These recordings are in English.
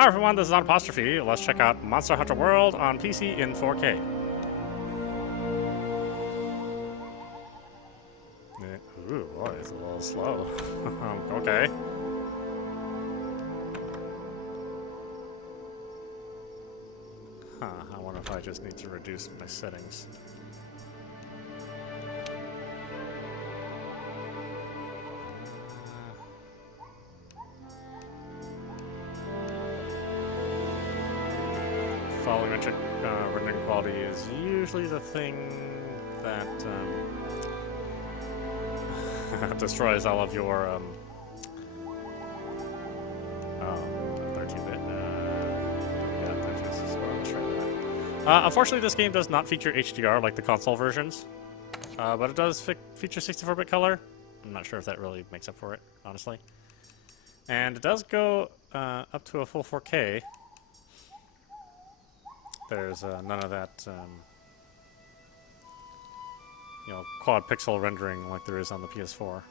Hi everyone, this is audap. Let's check out Monster Hunter World on PC in 4K. Ooh, boy, it's a little slow. Okay. Huh, I wonder if I just need to reduce my settings. Following rendering quality is usually the thing that destroys all of your 13-bit. Yeah, 13 is what I'm trying to. Unfortunately, this game does not feature HDR like the console versions, but it does feature 64-bit color. I'm not sure if that really makes up for it, honestly. And it does go up to a full 4K. There's none of that, you know, quad pixel rendering like there is on the PS4.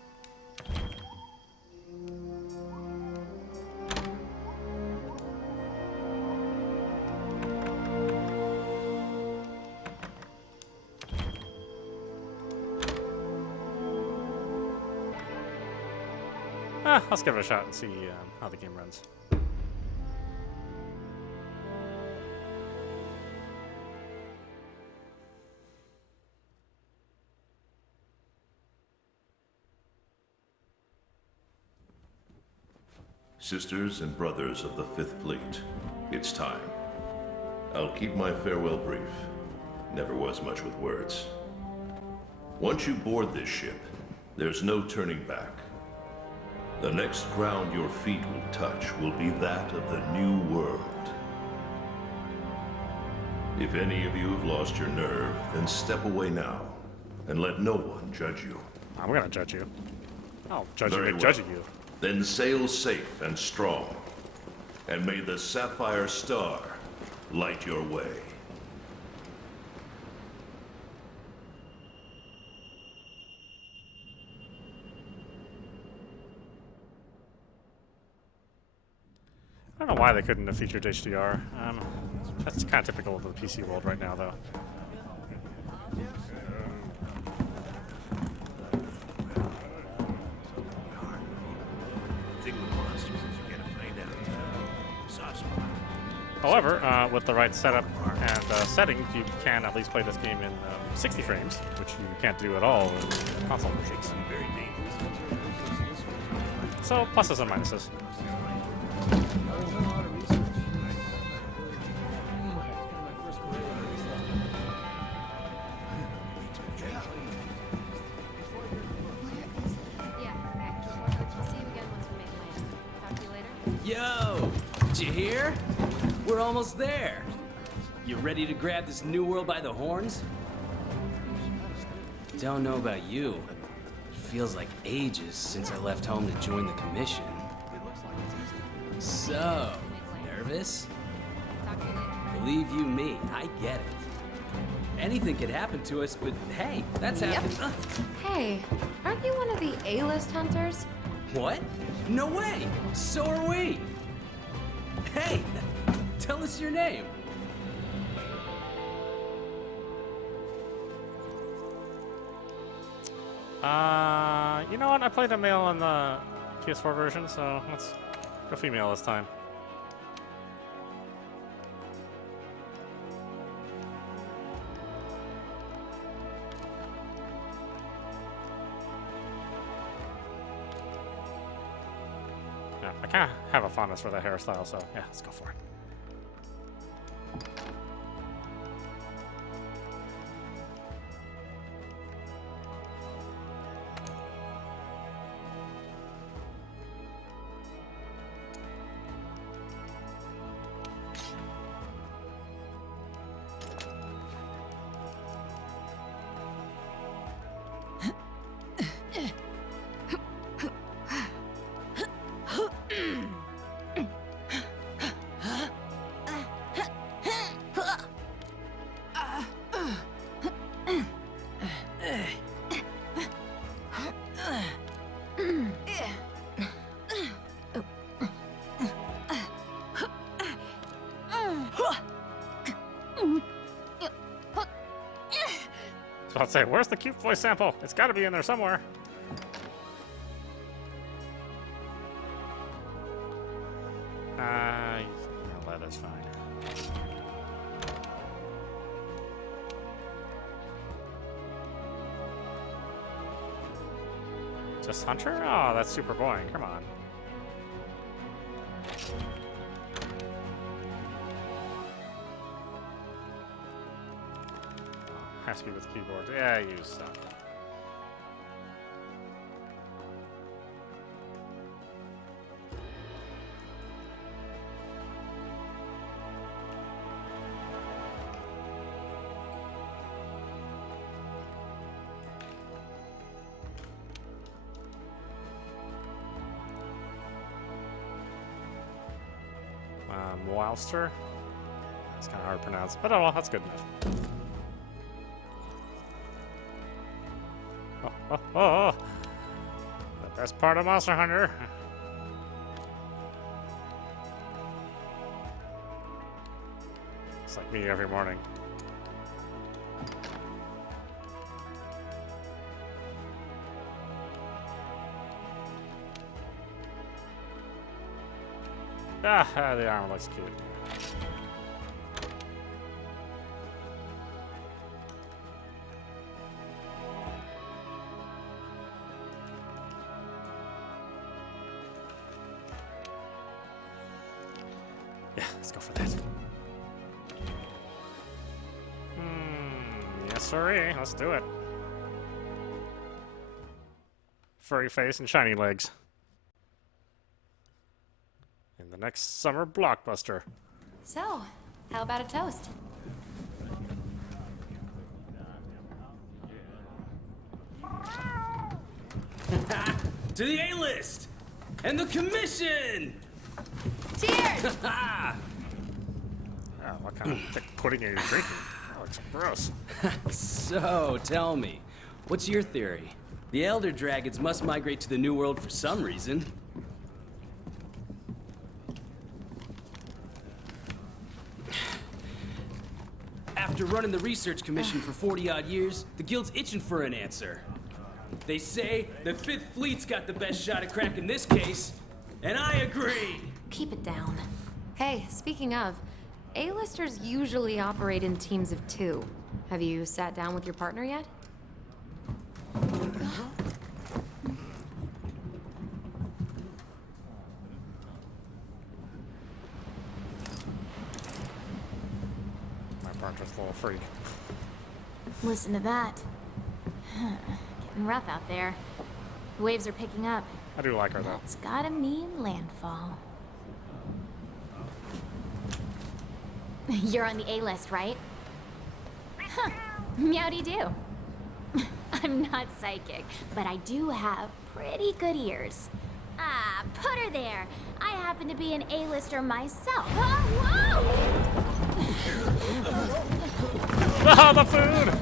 Let's give it a shot and see how the game runs. Sisters and brothers of the Fifth Fleet, it's time. I'll keep my farewell brief. Never was much with words. Once you board this ship, there's no turning back. The next ground your feet will touch will be that of the New World. If any of you have lost your nerve, then step away now, and let no one judge you. I'm gonna judge you. I'll judge you and judging you. Then sail safe and strong, and may the Sapphire Star light your way. I don't know why they couldn't have featured HDR. That's kind of typical of the PC world right now, though. However, with the right setup and settings, you can at least play this game in 60 frames, which you can't do at all in console versions. So, pluses and minuses. Yo! Did you hear? We're almost there. You ready to grab this new world by the horns? Don't know about you. It feels like ages since I left home to join the commission. So, nervous? Believe you me, I get it. Anything could happen to us, but hey, that's happened. Hey, aren't you one of the A-list hunters? What? No way! So are we! Hey! Tell us your name! You know what? I played a male on the PS4 version, so let's go female this time. Yeah, I kind of have a fondness for that hairstyle, so yeah, let's go for it. was about to say, where's the cute voice sample? It's got to be in there somewhere. No, leather's fine. Just Hunter? Oh, that's super boring. Come on. Has to be with keyboard. Yeah, I use some. Wowster? It's kind of hard to pronounce, but oh well, that's good enough. Oh. The best part of Monster Hunter. It's like me every morning. The armor looks cute. Yeah, let's go for that. Yes, sirree. Let's do it. Furry face and shiny legs. In the next summer blockbuster. So, how about a toast? To the A-list! And the commission! Cheers! Oh, what kind of thick pudding are you drinking? Oh, it's gross. So, tell me, what's your theory? The Elder Dragons must migrate to the New World for some reason. After running the research commission for 40-odd years, the Guild's itching for an answer. They say the Fifth Fleet's got the best shot at cracking this case, and I agree! Keep it down. Hey, speaking of, A-listers usually operate in teams of 2. Have you sat down with your partner yet? My partner's a little freak. Listen to that. Getting rough out there. The waves are picking up. I do like her though. That's gotta mean landfall. You're on the A-list, right? Huh. Meowdy-do. I'm not psychic, but I do have pretty good ears. Ah, put her there. I happen to be an A-lister myself. Oh, whoa! Oh, the food!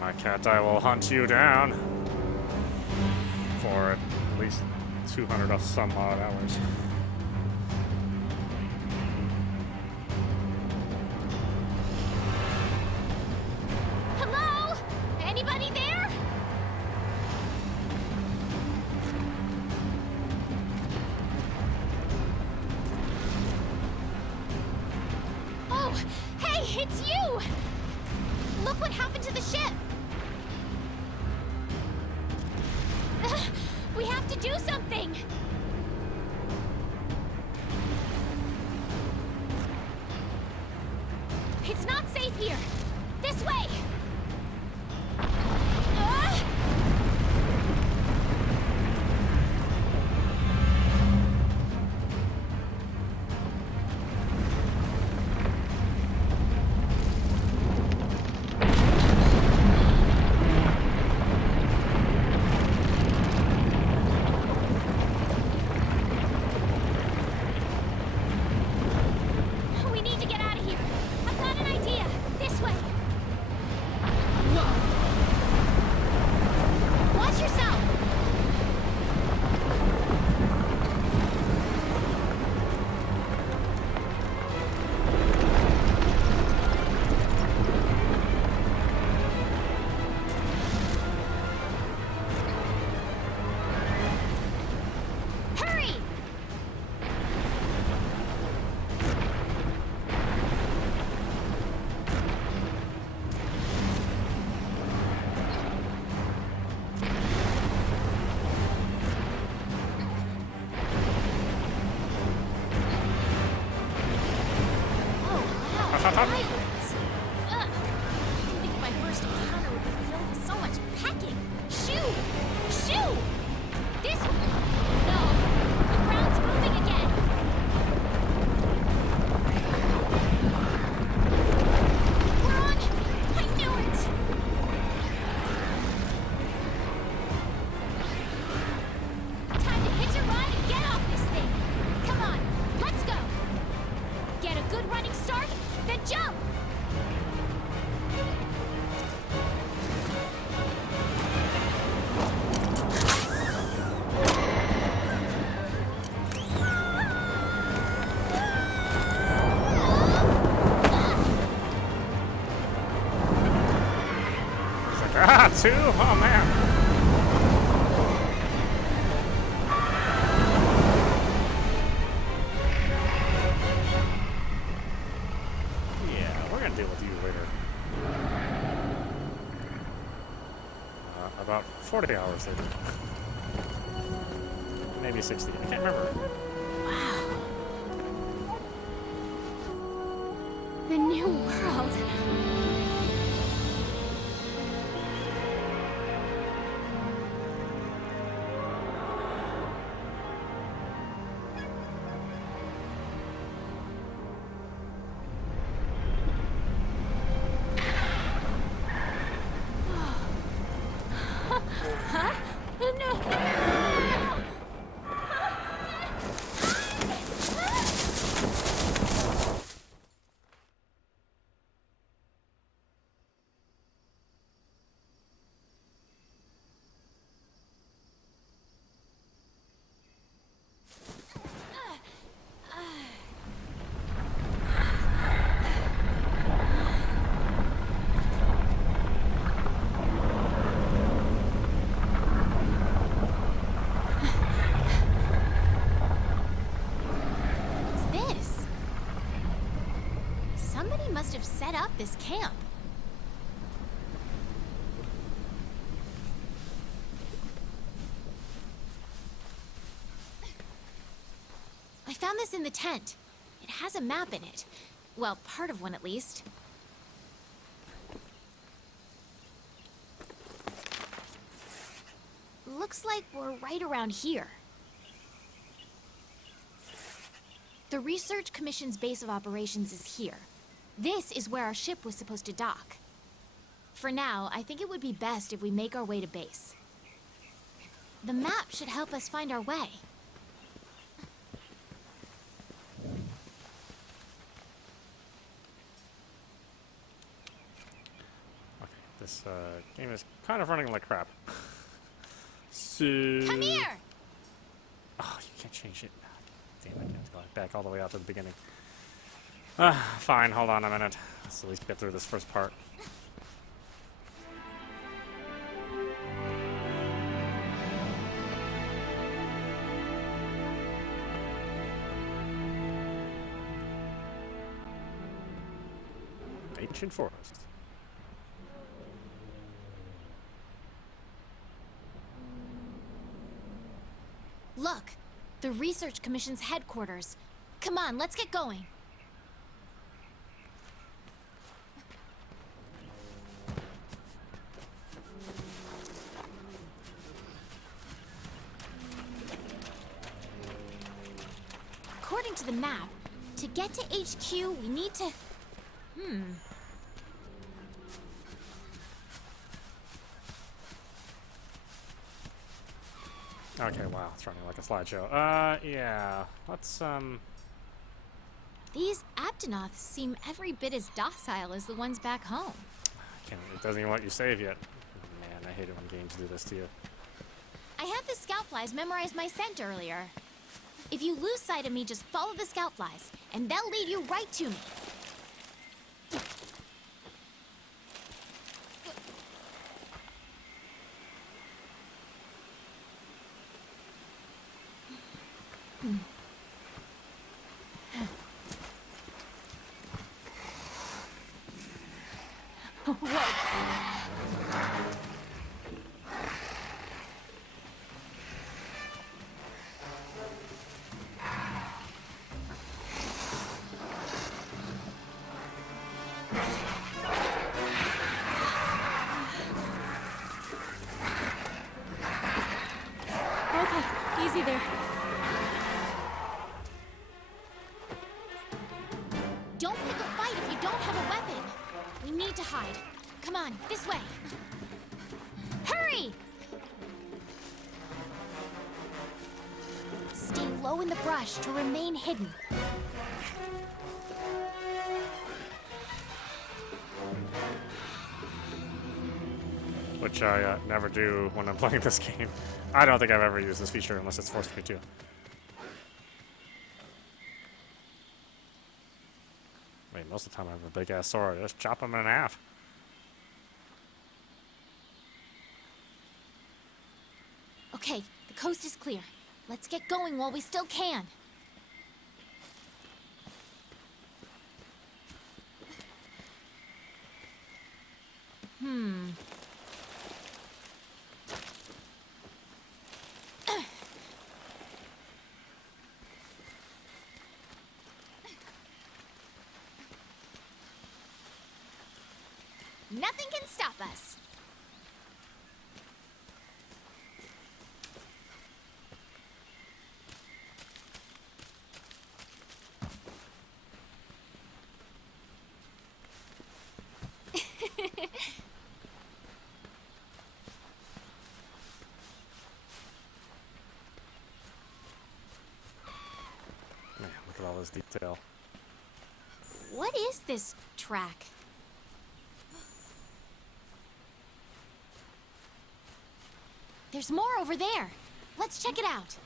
My cat eye will hunt you down for at least 200 or some odd hours. Hello? Anybody there? Oh, hey, it's you! Look what happened to the ship! We have to do something! It's not safe here! This way! We need to get out of here! I've got an idea! This way! Watch yourself! Hurry! Violence. Ugh. I didn't think my first encounter would be filled with so much packing. Shoo! Shoo! This one. No. The ground's moving again. We're on. I knew it. Time to hitch a ride and get off this thing. Come on. Let's go. Get a good running start, then jump! It's like, ah, two? Oh, man. Yeah, we're gonna deal with you later. About 40 hours later. Maybe 60. I can't remember. The new world. Huh? No. Must have set up this camp. I found this in the tent. It has a map in it. Well, part of one at least. Looks like we're right around here. The Research Commission's base of operations is here. This is where our ship was supposed to dock. For now, I think it would be best if we make our way to base. The map should help us find our way. Okay, this game is kind of running like crap. So... Come here! Oh, you can't change it. Damn, I can't go back all the way out to the beginning. Fine, hold on a minute. Let's at least get through this first part. Ancient forest. Research Commission's headquarters. Come on, let's get going. According to the map, to get to HQ, we need to... Okay, wow, it's running like a slideshow. Yeah, let's, These Aptonoths seem every bit as docile as the ones back home. it doesn't even let you save yet. Man, I hate it when games do this to you. I had the scout flies memorize my scent earlier. If you lose sight of me, just follow the scout flies, and they'll lead you right to me. Okay, easy there. Don't pick a fight if you don't have a weapon. We need to hide. Come on, this way. Hurry! Stay low in the brush to remain hidden. Which I never do when I'm playing this game. I don't think I've ever used this feature unless it's forced me to. I mean, most of the time I have a big-ass sword. Just chop them in half. Okay, the coast is clear. Let's get going while we still can. Nothing can stop us. Man, look at all this detail. What is this track? There's more over there. Let's check it out.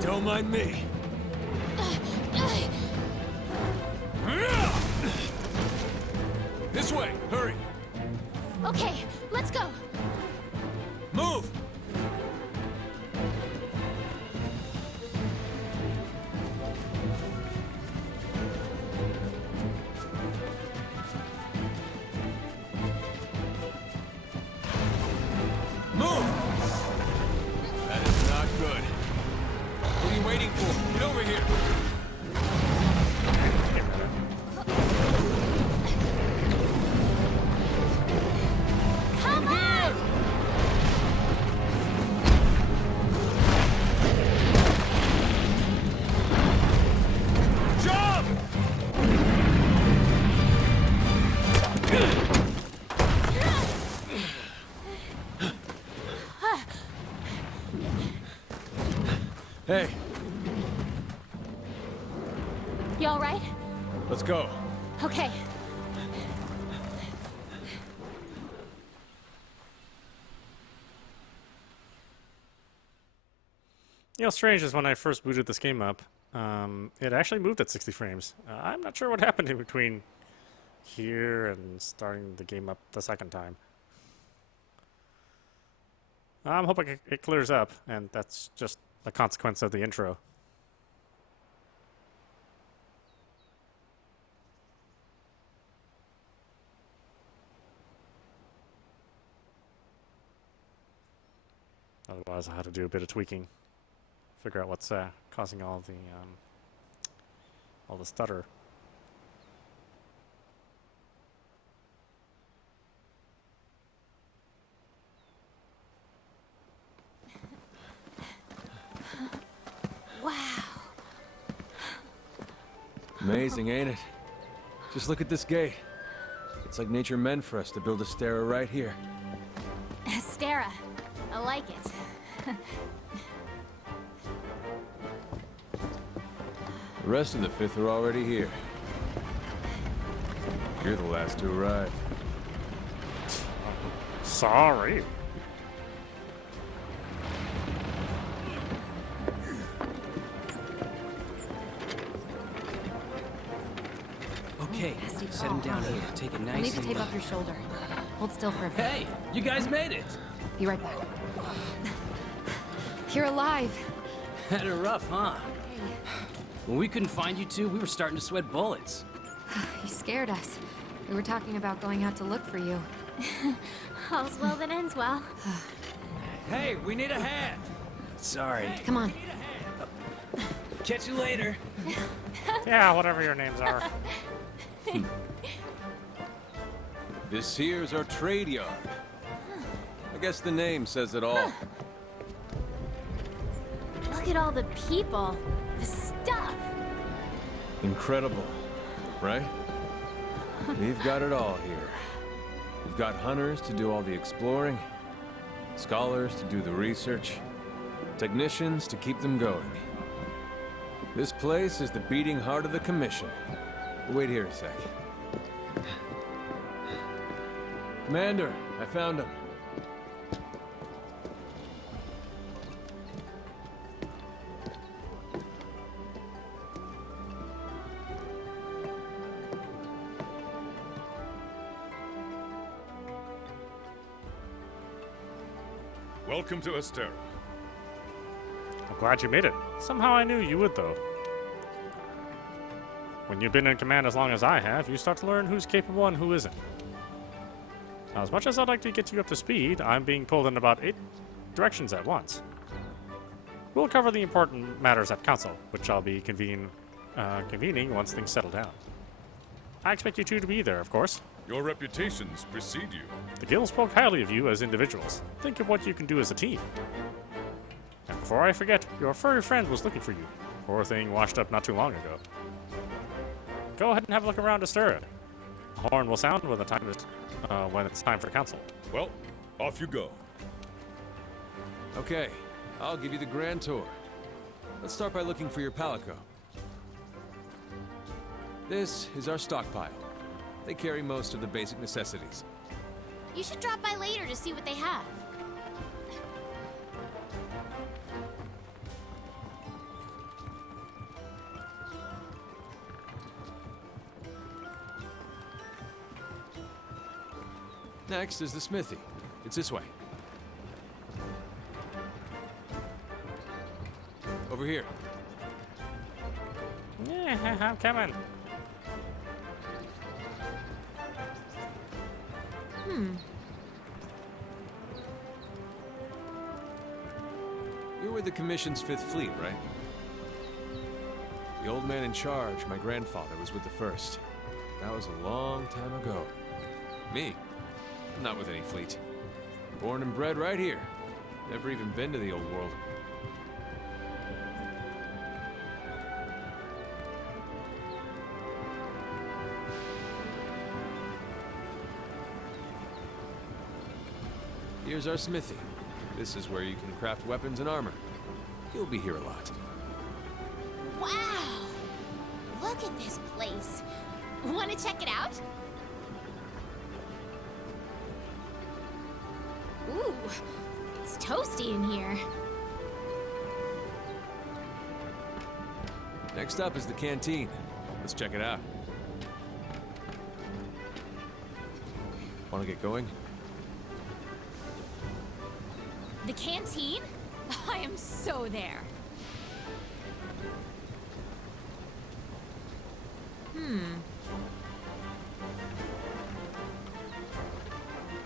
Don't mind me. This way, hurry. Okay, let's go. Move! Move! That is not good. What are you waiting for? Get over here! Come on! Jump! Hey, You all right? let's go. Okay. You know, strange is when I first booted this game up, it actually moved at 60 frames. I'm not sure what happened in between here and starting the game up the second time. I'm hoping it clears up, and that's just a consequence of the intro. Otherwise, I had to do a bit of tweaking, figure out what's causing all the stutter. Wow. Amazing, ain't it? Just look at this gate. It's like nature meant for us to build a stera right here. Stera. I like it. The rest of the Fifth are already here. You're the last to arrive. Sorry. Okay, set him down here. Take it I'll nice need to and tape low. up your shoulder. Hold still for a bit. Hey, you guys made it. Be right back. You're alive. Had it rough, huh? When we couldn't find you two, we were starting to sweat bullets. You scared us. We were talking about going out to look for you. All's well that ends well. Hey, we need a hand. Sorry. Come on. Catch you later. Yeah, whatever your names are. This here's our trade yard. I guess the name says it all. Look at all the people. The stuff. Incredible, right? We've got it all here. We've got hunters to do all the exploring, scholars to do the research, technicians to keep them going. This place is the beating heart of the Commission. Wait here a sec. Commander, I found him. Welcome to Astera. I'm glad you made it. Somehow I knew you would, though. When you've been in command as long as I have, you start to learn who's capable and who isn't. Now, as much as I'd like to get you up to speed, I'm being pulled in about 8 directions at once. We'll cover the important matters at council, which I'll be convening once things settle down. I expect you two to be there, of course. Your reputations precede you. The guild spoke highly of you as individuals. Think of what you can do as a team. And before I forget, your furry friend was looking for you. Poor thing washed up not too long ago. Go ahead and have a look around Astera. The horn will sound when when it's time for council. Well, off you go. Okay, I'll give you the grand tour. Let's start by looking for your palico. This is our stockpile. They carry most of the basic necessities. You should drop by later to see what they have. Next is the smithy. It's this way. Over here. Yeah, I'm coming. You're with the Commission's 5th Fleet, right? The old man in charge, my grandfather, was with the 1st. That was a long time ago. Me? I'm not with any fleet. Born and bred right here. Never even been to the old world. Here's our smithy. This is where you can craft weapons and armor. You'll be here a lot. Wow! Look at this place. Want to check it out? Ooh, it's toasty in here. Next up is the canteen. Let's check it out. Want to get going? The canteen? I am so there.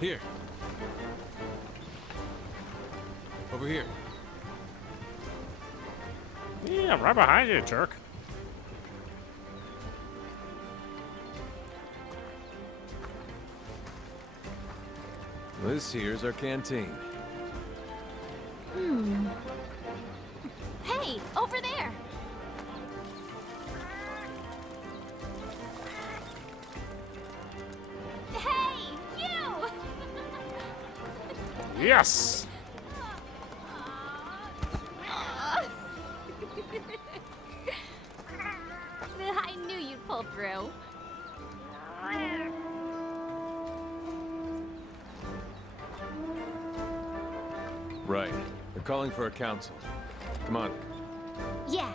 Here. Over here. Yeah, I'm right behind you, jerk. This here's our canteen. Hey, over there! Hey, you! Yes! I knew you'd pull through. Right. They're calling for a council. Come on. Yeah.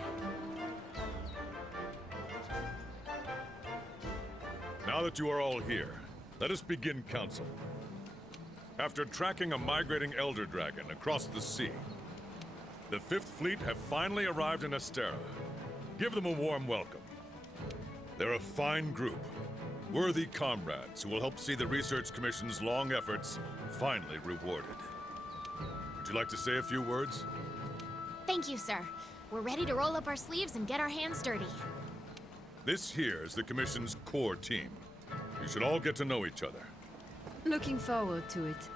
Now that you are all here, let us begin council. After tracking a migrating elder dragon across the sea, the Fifth Fleet have finally arrived in Astera. Give them a warm welcome. They're a fine group, worthy comrades who will help see the Research Commission's long efforts finally rewarded. Would you like to say a few words? Thank you, sir. We're ready to roll up our sleeves and get our hands dirty. This here is the Commission's core team. You should all get to know each other. Looking forward to it.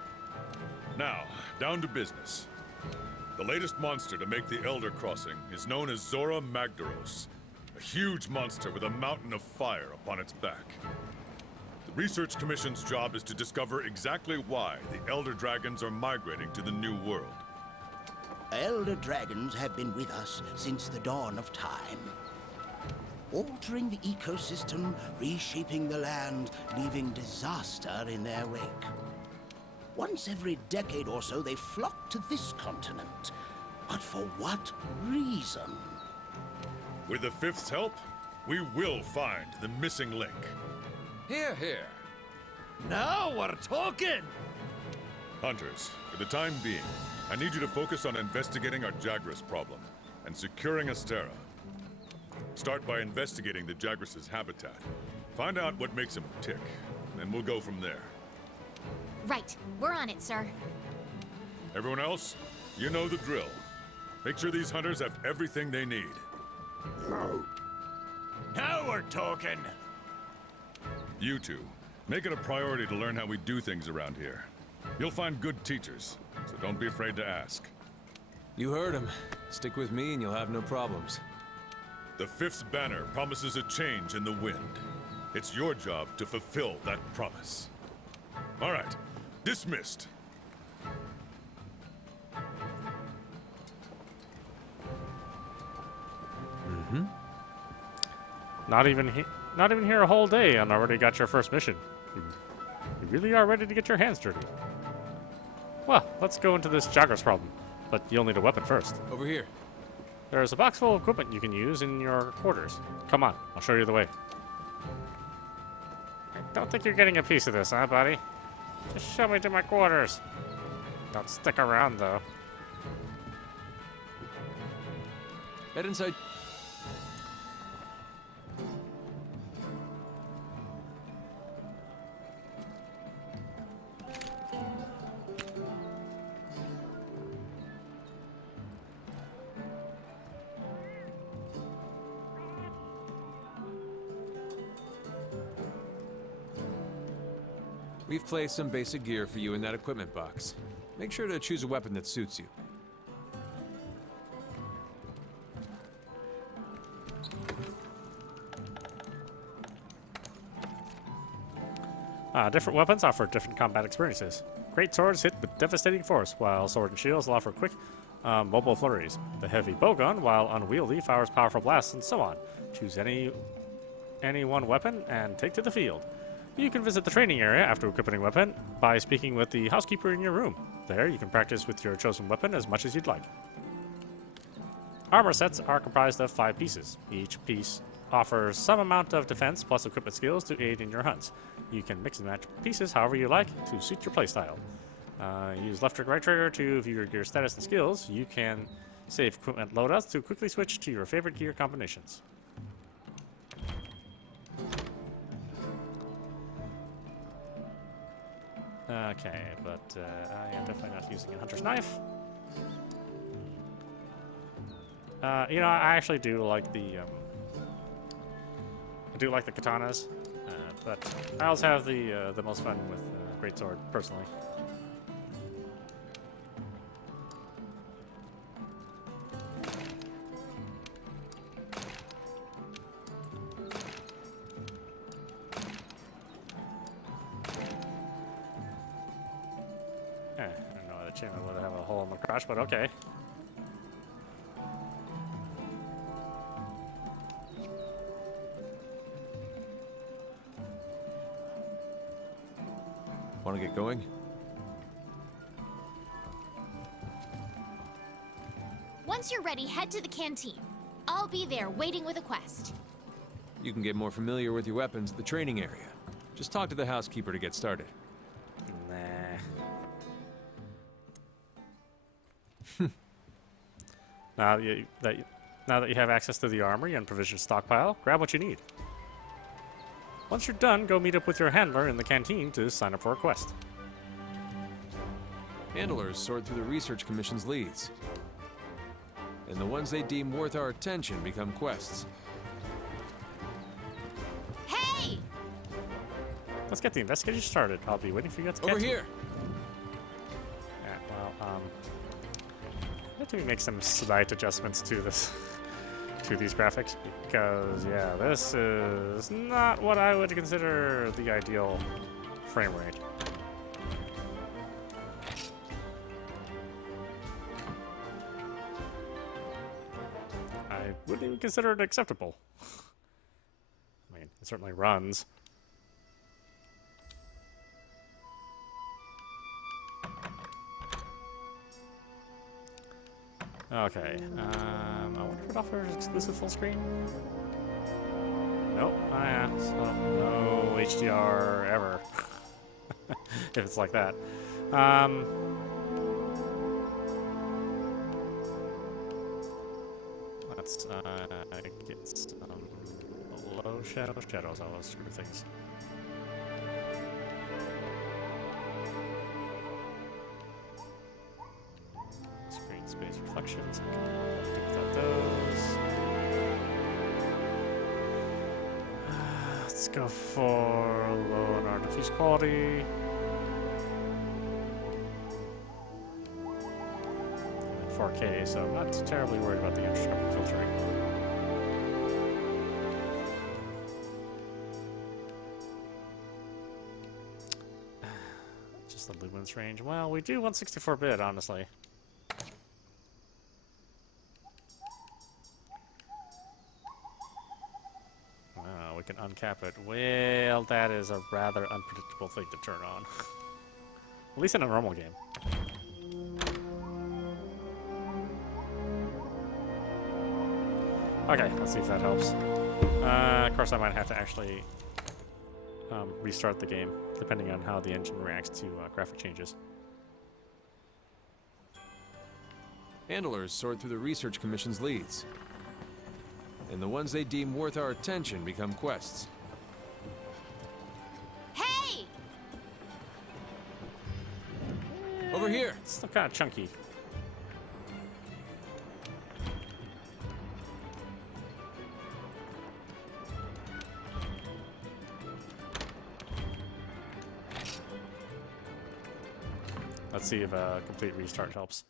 Now, down to business. The latest monster to make the Elder Crossing is known as Zora Magdaros, a huge monster with a mountain of fire upon its back. The Research Commission's job is to discover exactly why the Elder Dragons are migrating to the New World. Elder dragons have been with us since the dawn of time. Altering the ecosystem, reshaping the land, leaving disaster in their wake. Once every decade or so, they flock to this continent. But for what reason? With the Fifth's help, we will find the missing link. Here, here. Now we're talking! Hunters, for the time being, I need you to focus on investigating our Jagras problem and securing Astera. Start by investigating the Jagras' habitat. Find out what makes them tick, and we'll go from there. Right. We're on it, sir. Everyone else, you know the drill. Make sure these hunters have everything they need. Now we're talking! You two, make it a priority to learn how we do things around here. You'll find good teachers, so don't be afraid to ask. You heard him. Stick with me and you'll have no problems. The Fifth's banner promises a change in the wind. It's your job to fulfill that promise. All right, dismissed. Not even here a whole day and already got your first mission. You really are ready to get your hands dirty. Well, let's go into this Jagras problem, but you'll need a weapon first. Over here. There's a box full of equipment you can use in your quarters. Come on, I'll show you the way. I don't think you're getting a piece of this, huh, buddy? Just show me to my quarters. Don't stick around, though. Head inside. We've placed some basic gear for you in that equipment box. Make sure to choose a weapon that suits you. Different weapons offer different combat experiences. Great swords hit with devastating force, while sword and shields allow for quick, mobile flurries. The heavy bowgun, while unwieldy, fires powerful blasts, and so on. Choose any one weapon and take to the field. You can visit the training area after equipping a weapon by speaking with the housekeeper in your room. There, you can practice with your chosen weapon as much as you'd like. Armor sets are comprised of 5 pieces. Each piece offers some amount of defense plus equipment skills to aid in your hunts. You can mix and match pieces however you like to suit your playstyle. Use left or right trigger to view your gear status and skills. You can save equipment loadouts to quickly switch to your favorite gear combinations. Okay, but I am definitely not using a hunter's knife. You know, I actually do like the katanas, but I also have the most fun with greatsword personally. I don't know why the chainmail would have a hole in the crotch, but okay. Want to get going? Once you're ready, head to the canteen. I'll be there waiting with a quest. You can get more familiar with your weapons at the training area. Just talk to the housekeeper to get started. Nah. Now that you have access to the armory and provision stockpile, grab what you need. Once you're done, go meet up with your handler in the canteen to sign up for a quest. Handlers sort through the Research Commission's leads. And the ones they deem worth our attention become quests. Hey! Let's get the investigation started. I'll be waiting for you at the Over canteen. here! Yeah, well, I have to make some slight adjustments to this, to these graphics, because, yeah, this is not what I would consider the ideal frame rate. I wouldn't even consider it acceptable. I mean, it certainly runs. Okay, I wonder if it offers exclusive full screen? Nope, so no HDR ever. If it's like that. Let's get some low shadows, all those screw things. Screen space reflections, I can do without those. Let's go for low and our diffuse quality. 4K, so I'm not terribly worried about the infrastructure filtering. Just the lumens range. Well, we do 164-bit, honestly. We can uncap it. Well, that is a rather unpredictable thing to turn on. At least in a normal game. Okay, let's see if that helps. Of course, I might have to actually restart the game, depending on how the engine reacts to graphic changes. Handlers sort through the Research Commission's leads. And the ones they deem worth our attention become quests. Hey! Over here! It's still kind of chunky. Let's see if a complete restart helps.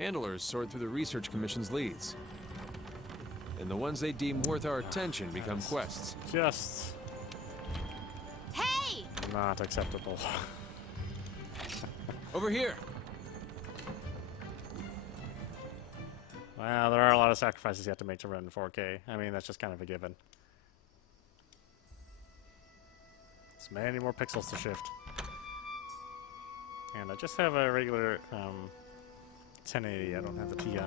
Handlers sort through the Research Commission's leads. And the ones they deem worth our attention become quests. Just Hey! not acceptable. Over here! Well, there are a lot of sacrifices you have to make to run in 4K. I mean, that's just kind of a given. It's many more pixels to shift. And I just have a regular 1080. I don't have the TI.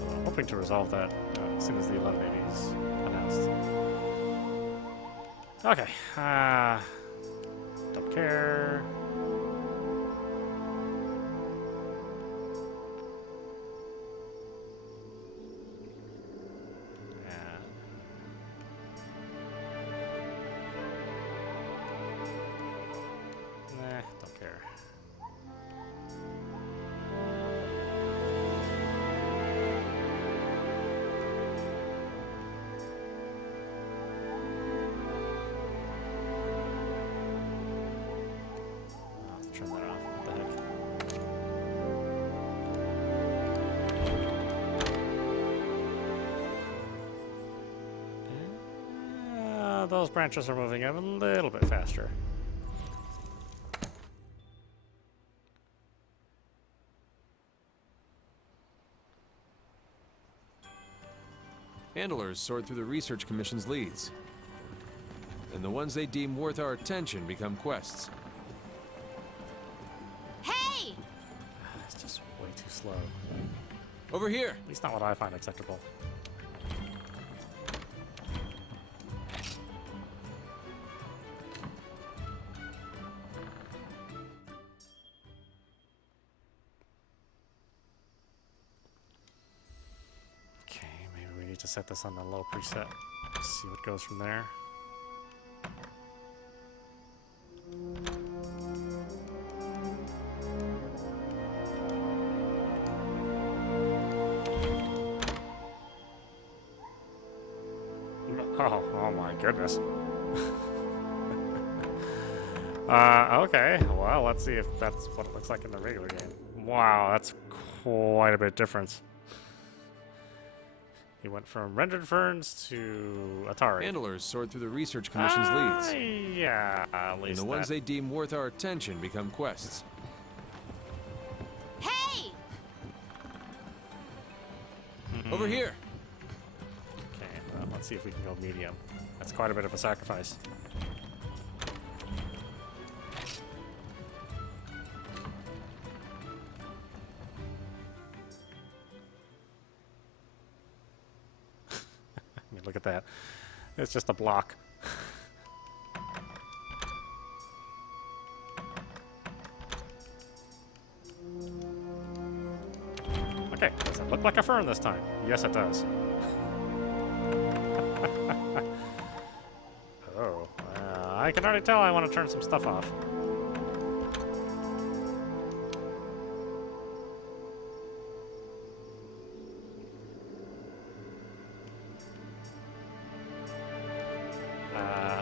Although I'm hoping to resolve that as soon as the 1180 is announced. Okay. Don't care. Don't care. I'll have to turn that off. What the heck? Those branches are moving a little bit faster. Handlers sort through the Research Commission's leads. And the ones they deem worth our attention become quests. Hey! It's just way too slow. Over here! At least not what I find acceptable. Okay, maybe we need to set this on the low preset. See what goes from there. Oh my goodness. Okay. Well, let's see if that's what it looks like in the regular game. Wow, that's quite a bit of difference. He went from rendered ferns to Atari. Handlers sort through the Research Commission's leads. Yeah, at least And the ones they deem worth our attention become quests. Hey! Over here! Okay, let's see if we can go medium. That's quite a bit of a sacrifice. I mean, look at that. It's just a block. Okay, does it look like a fern this time? Yes, it does. Oh, I can already tell I want to turn some stuff off.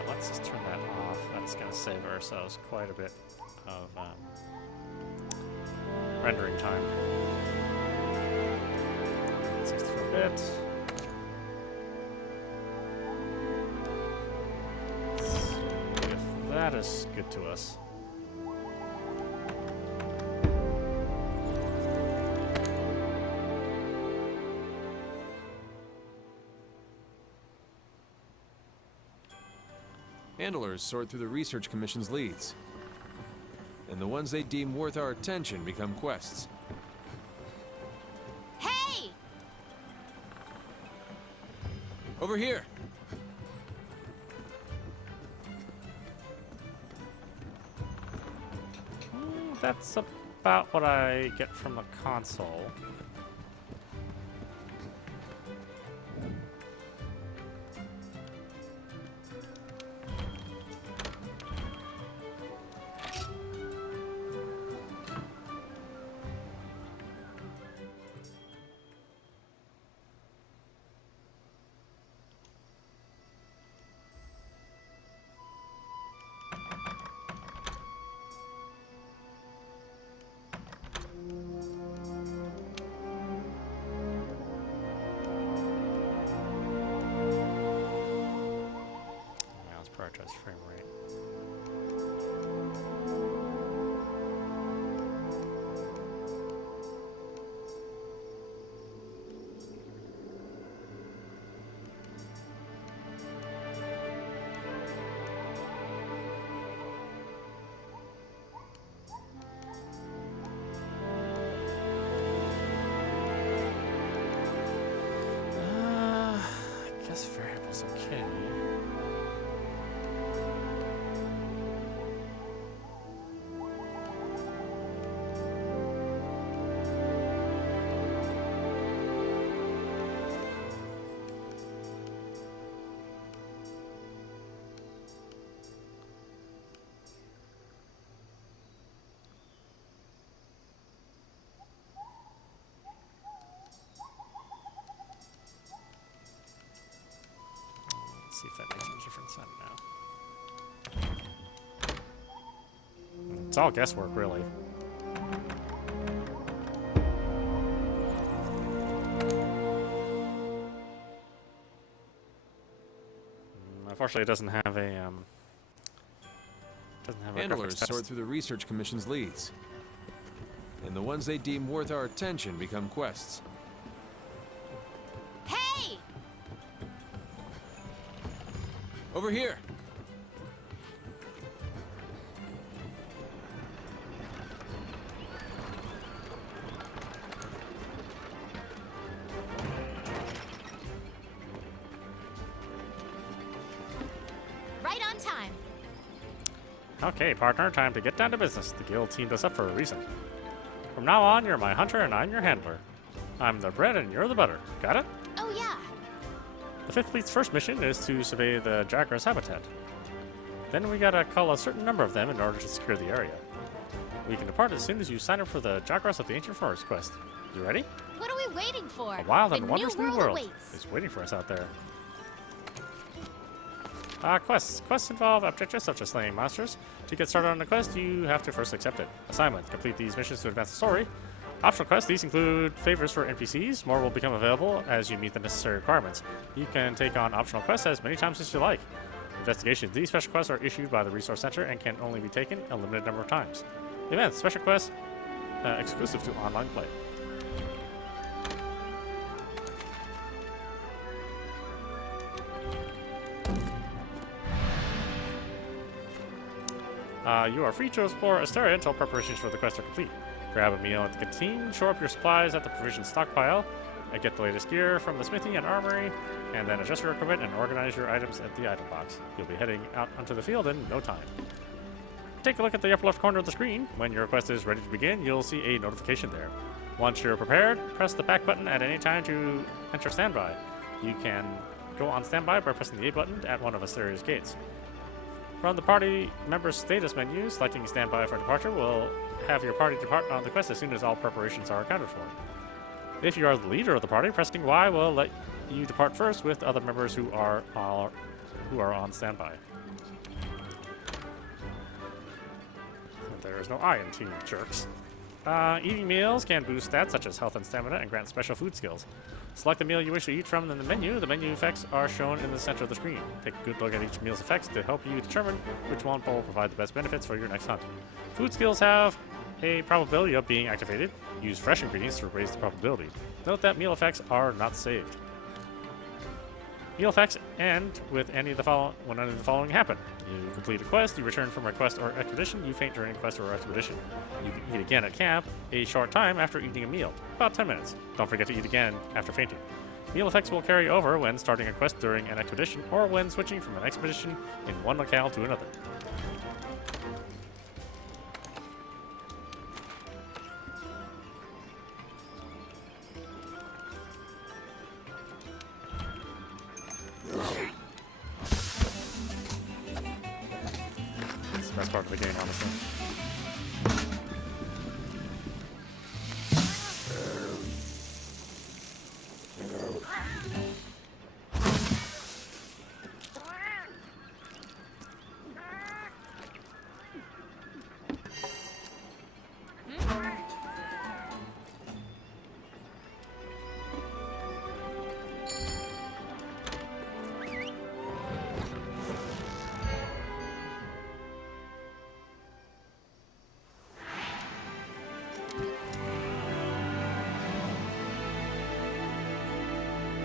Let's just turn that off. That's going to save ourselves quite a bit of rendering time. 64-bit. If that is good to us. Handlers sort through the Research Commission's leads. And the ones they deem worth our attention become quests. Hey! Over here! That's about what I get from the console. guess variable's okay. See if that makes any difference. I don't know. It's all guesswork, really. Unfortunately, it doesn't have a Handlers sort through the Research Commission's leads, and the ones they deem worth our attention become quests. Hey! Over here! Right on time. Okay, partner, time to get down to business. The guild teamed us up for a reason. From now on, you're my hunter and I'm your handler. I'm the bread and you're the butter. Got it? Oh, yeah. The 5th Fleet's first mission is to survey the Jaguar's habitat. Then we gotta call a certain number of them in order to secure the area. We can depart as soon as you sign up for the Jaguars of the Ancient Forest quest. You ready? What are we waiting for? A wild The and wondrous new world world awaits. is waiting for us out there. Quests. Quests involve objectives such as slaying monsters. To get started on a quest, you have to first accept it. Assignment. Complete these missions to advance the story. Optional quests. These include favors for NPCs. More will become available as you meet the necessary requirements. You can take on optional quests as many times as you like. Investigation. These special quests are issued by the Resource Center and can only be taken a limited number of times. Events. Special quests exclusive to online play. You are free to explore Asteria until preparations for the quest are complete. Grab a meal at the canteen, shore up your supplies at the provision stockpile, and get the latest gear from the smithy and armory, and then adjust your equipment and organize your items at the item box. You'll be heading out onto the field in no time. Take a look at the upper left corner of the screen. When your quest is ready to begin, you'll see a notification there. Once you're prepared, press the back button at any time to enter standby. You can go on standby by pressing the A button at one of Asteria's gates. From the party member's status menu, selecting standby for departure will have your party depart on the quest as soon as all preparations are accounted for. If you are the leader of the party, pressing Y will let you depart first with other members who are on standby. There is no I in team, jerks. Eating meals can boost stats such as health and stamina and grant special food skills. Select the meal you wish to eat from in the menu. The menu effects are shown in the center of the screen. Take a good look at each meal's effects to help you determine which one will provide the best benefits for your next hunt. Food skills have a probability of being activated. Use fresh ingredients to raise the probability. Note that meal effects are not saved. Meal effects end with when any of the following happen. You complete a quest, you return from a quest or expedition, you faint during a quest or expedition. You can eat again at camp a short time after eating a meal, about 10 minutes. Don't forget to eat again after fainting. Meal effects will carry over when starting a quest during an expedition or when switching from an expedition in one locale to another. It's the best part of the game, honestly.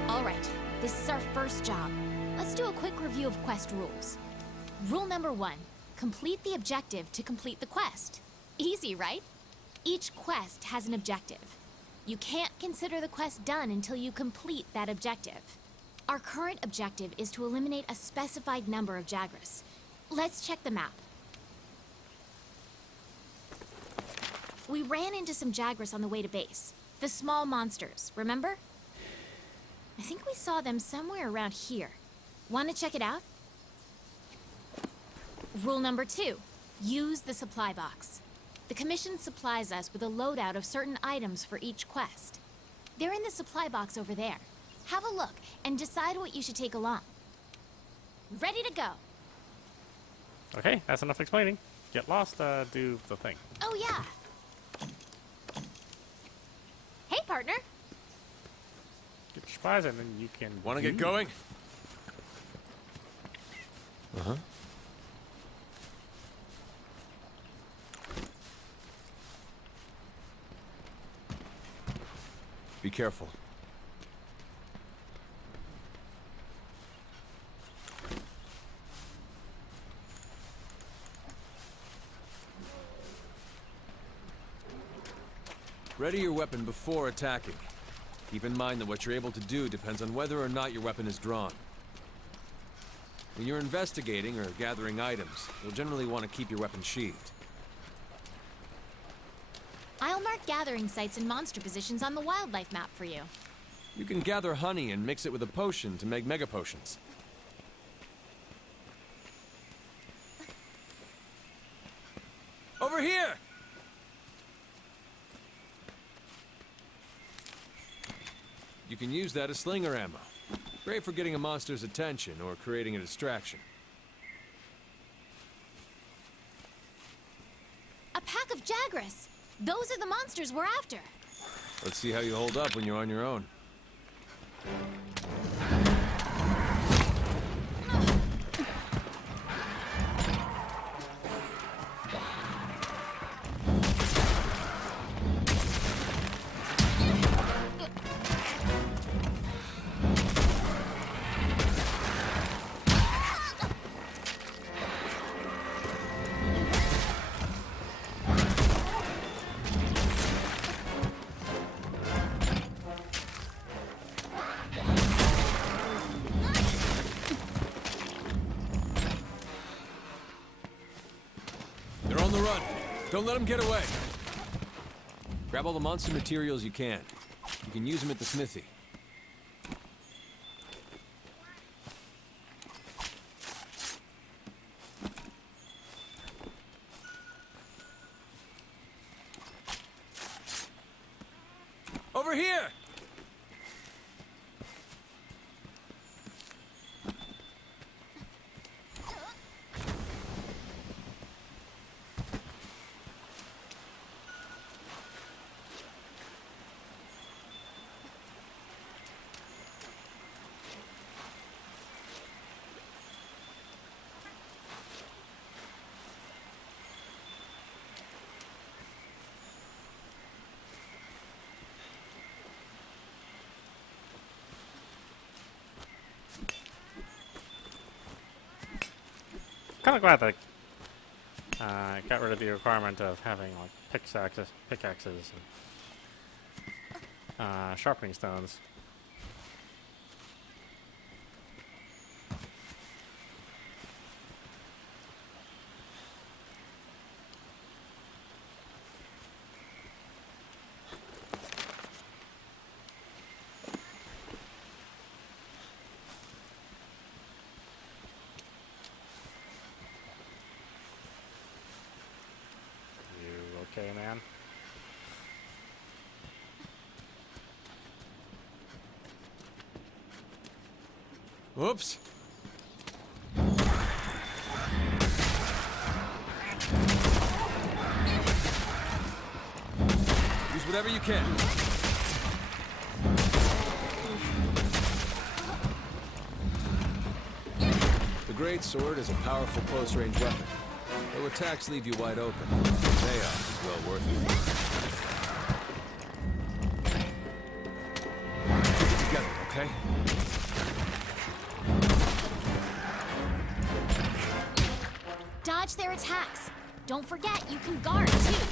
Alright, this is our first job. Let's do a quick review of quest rules. Rule number 1, complete the objective to complete the quest. Easy, right? Each quest has an objective. You can't consider the quest done until you complete that objective. Our current objective is to eliminate a specified number of Jagras. Let's check the map. We ran into some Jagras on the way to base. The small monsters, remember? I think we saw them somewhere around here. Want to check it out? Rule number 2, use the supply box. The Commission supplies us with a loadout of certain items for each quest. They're in the supply box over there. Have a look and decide what you should take along. Ready to go. Okay, that's enough explaining. Get lost, do the thing. Oh yeah. Hey, partner. Get your supplies and then you can... Want to get going? Uh-huh. Be careful. Ready your weapon before attacking. Keep in mind that what you're able to do depends on whether or not your weapon is drawn. When you're investigating or gathering items, you'll generally want to keep your weapon sheathed. I'll mark gathering sites and monster positions on the wildlife map for you. You can gather honey and mix it with a potion to make mega potions. Over here! You can use that as slinger ammo. Great for getting a monster's attention or creating a distraction. A pack of Jagras! Those are the monsters we're after. Let's see how you hold up when you're on your own. They're on the run. Don't let them get away. Grab all the monster materials you can. You can use them at the smithy. Over here! Kind of glad that got rid of the requirement of having like pickaxes and sharpening stones. Okay, man. Whoops. Use whatever you can. The Great Sword is a powerful close-range weapon. Though attacks leave you wide open, the payoff is well worth it. Keep it together, okay? Dodge their attacks. Don't forget, you can guard, too.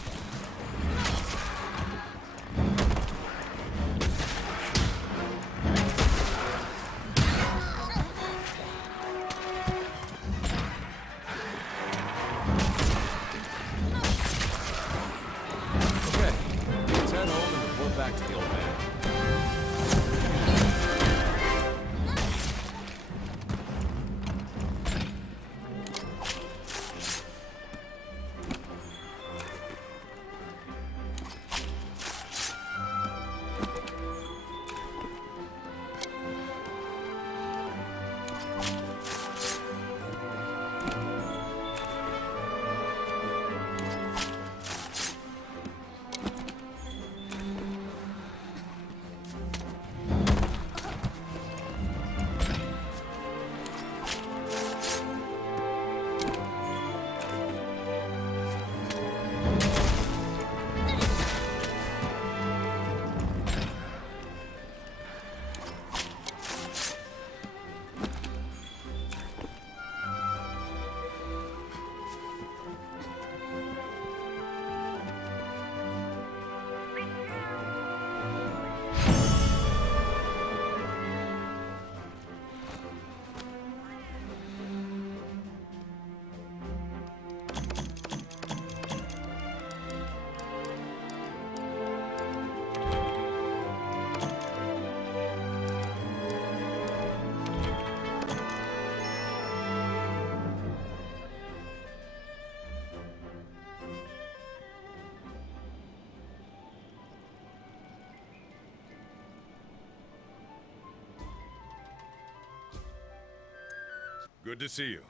Good to see you.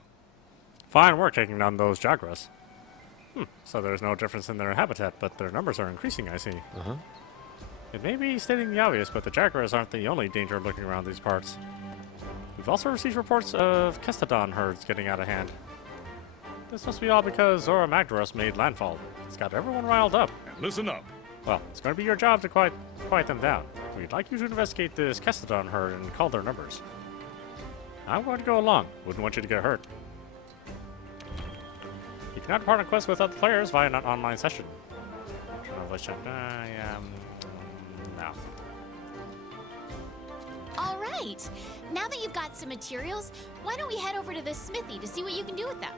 Fine work taking down those jaguars. So there's no difference in their habitat, but their numbers are increasing, I see. It may be stating the obvious, but the jaguars aren't the only danger lurking around these parts. We've also received reports of Kestodon herds getting out of hand. This must be all because Zora Magdaros made landfall. It's got everyone riled up. And listen up. Well, it's going to be your job to quiet them down. We'd like you to investigate this Kestodon herd and call their numbers. I'm going to go along. Wouldn't want you to get hurt. You cannot depart on quest with other players via an online session. No. All right. Now that you've got some materials, why don't we head over to the smithy to see what you can do with them?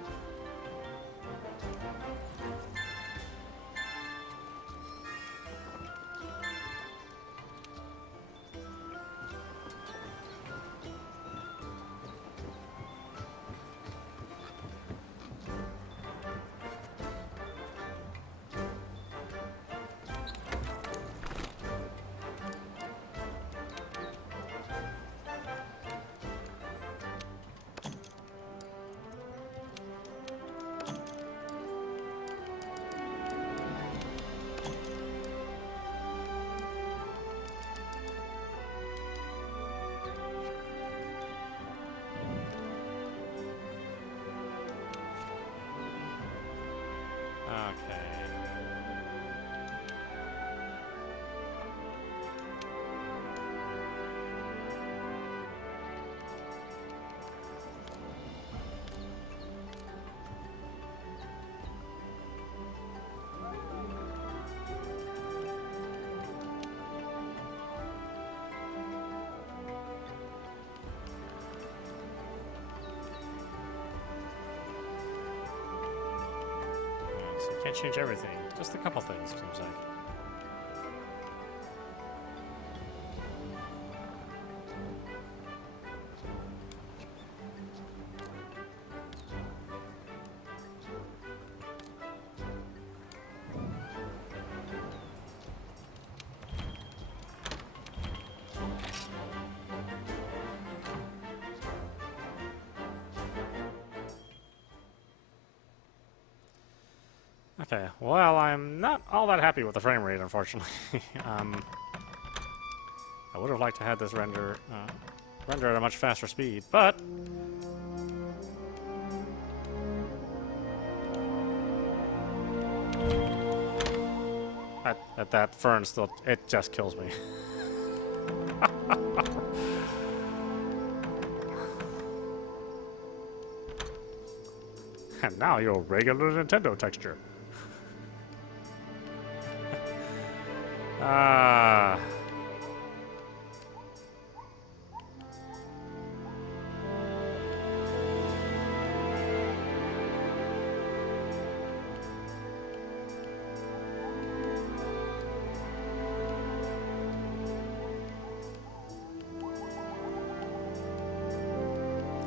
So you can't change everything. Just a couple things, seems like. Okay, well, I'm not all that happy with the frame rate, unfortunately. I would have liked to have this render at a much faster speed, but at that fern still, it just kills me. And now your regular Nintendo texture. Ah.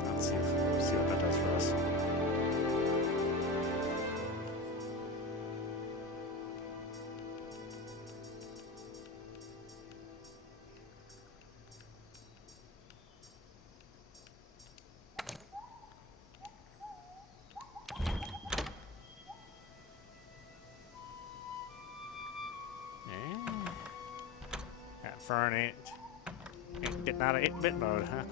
Let's see what that does for us. That fern ain't getting out of 8-bit mode, huh?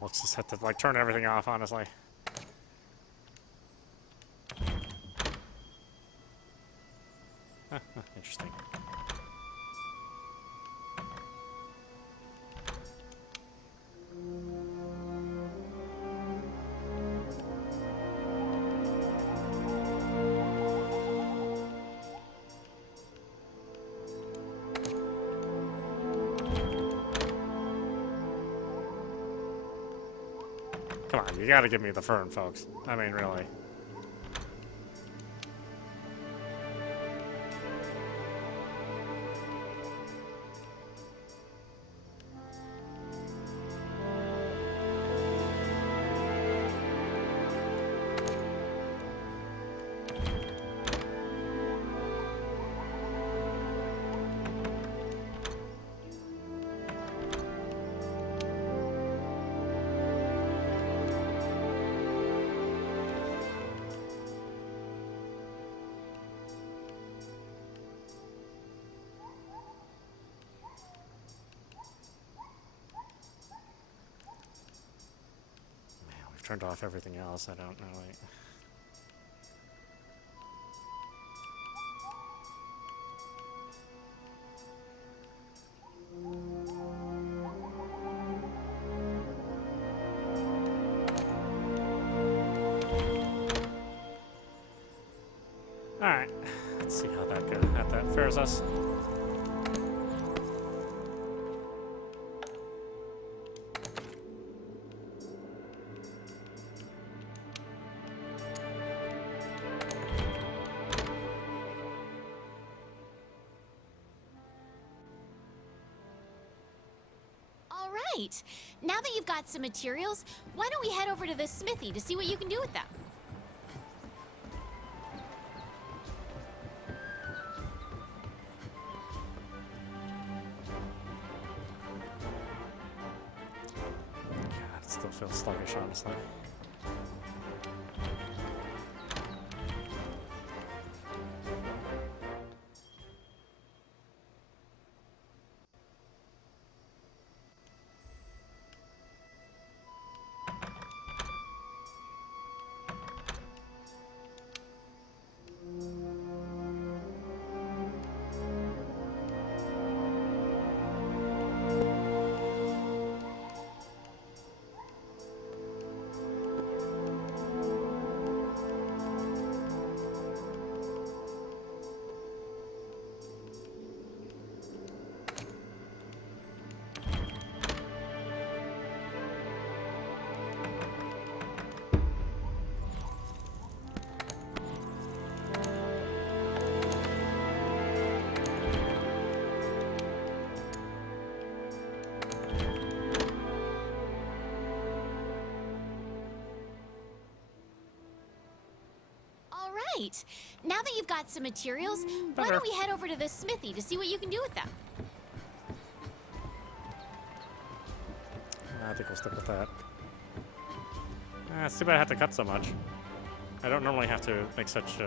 Let's just have to, like, turn everything off, honestly. Interesting. Come on, you gotta give me the fern, folks. I mean, really. Turned off everything else. I don't really. All right, let's see how that fares us. Now that you've got some materials, why don't we head over to the smithy to see what you can do with them? God, it still feels sluggish, honestly. Right. Now that you've got some materials, why don't we head over to the smithy to see what you can do with them? I think we'll stick with that. It's too bad I have to cut so much. I don't normally have to make such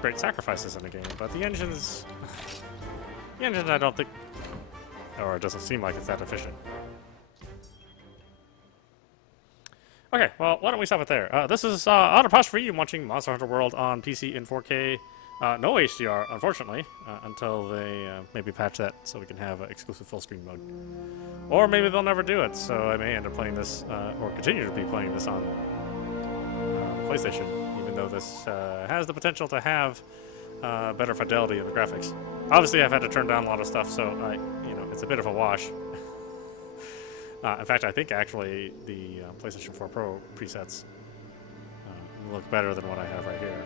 great sacrifices in the game, but the engines, I don't think, or it doesn't seem like it's that efficient. Okay, well, why don't we stop it there? This is audap for you watching Monster Hunter World on PC in 4K. No HDR, unfortunately, until they maybe patch that so we can have exclusive full screen mode. Or maybe they'll never do it, so I may end up playing this, or continue to be playing this on PlayStation, even though this has the potential to have better fidelity in the graphics. Obviously, I've had to turn down a lot of stuff, so it's a bit of a wash. In fact, I think actually the PlayStation 4 Pro presets look better than what I have right here.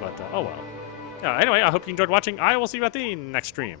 But, oh well. Anyway, I hope you enjoyed watching. I will see you at the next stream.